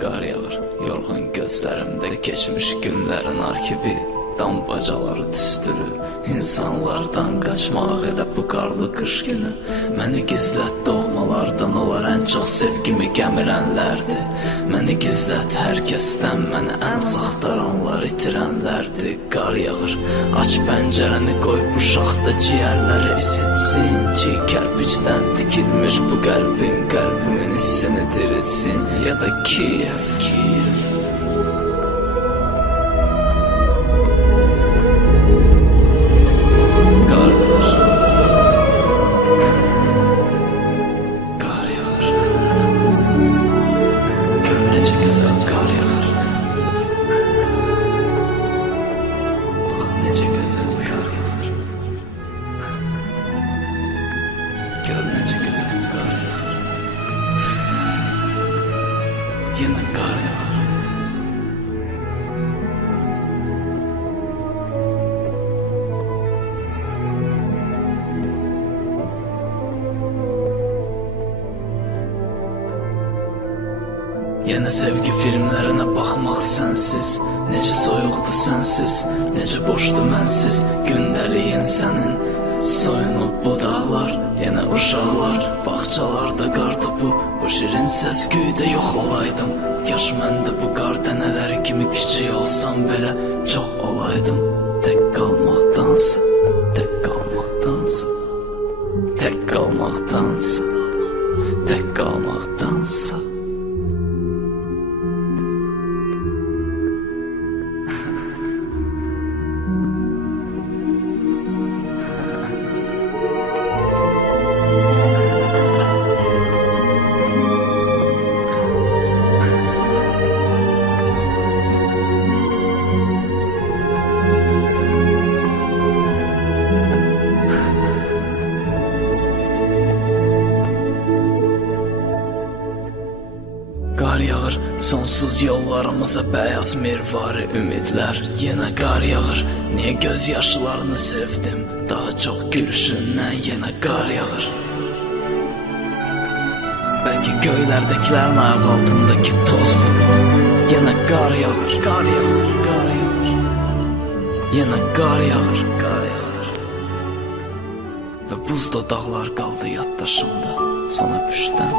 Qar yağır, yorğun gözlərimdə keçmiş günlərin arxivi, dambacaları tüstülü, insanlardan qaçmaq elə bu qarlı qış günü. Məni gizlət doğmalardan, onlar ən çox sevgimi gəmirənlərdir. Məni gizlət hər kəsdən, məni ən saxtaranlar itirənlərdir. Qar yağır, aç pəncərəni, qoy bu şaxta ciyərləri isitsin ki, kərpicdən tikilmiş bu qəlbimin hissini dirilsin. Ya da Kiyev. Gör necə gözəl qar yağır. Yenə qar yağır. Yenə sevgi filmlərinə baxmaq sənsiz, necə soyuqdur sənsiz, necə boşdur mənsiz. Gündəliyin sənin soyunub bu dağlar, yenə uşaqlar, bağçalarda qar topu, bu şirin səs-küydə yox olaydım. Kaş mən də bu qar dənələri kimi kiçik olsam belə çox olaydım. Tək qalmaqdansa, tək qalmaqdansa, tək qalmaqdansa, tək qalmaqdansa. Qar yağır, sonsuz yollarımıza bəyaz mirvari ümidlər. Yenə qar yağır, niyə göz yaşlarını sevdim, daha çox gülüşündən. Yenə qar yağır, bəlkə göylərdəkilərin ayaq altındakı tozdur bu. Yenə qar yağır, qar yağır, qar yağır. Yenə qar yağır, qar yağır. Və buz dodaqlar qaldı yaddaşımda son öpüşdən.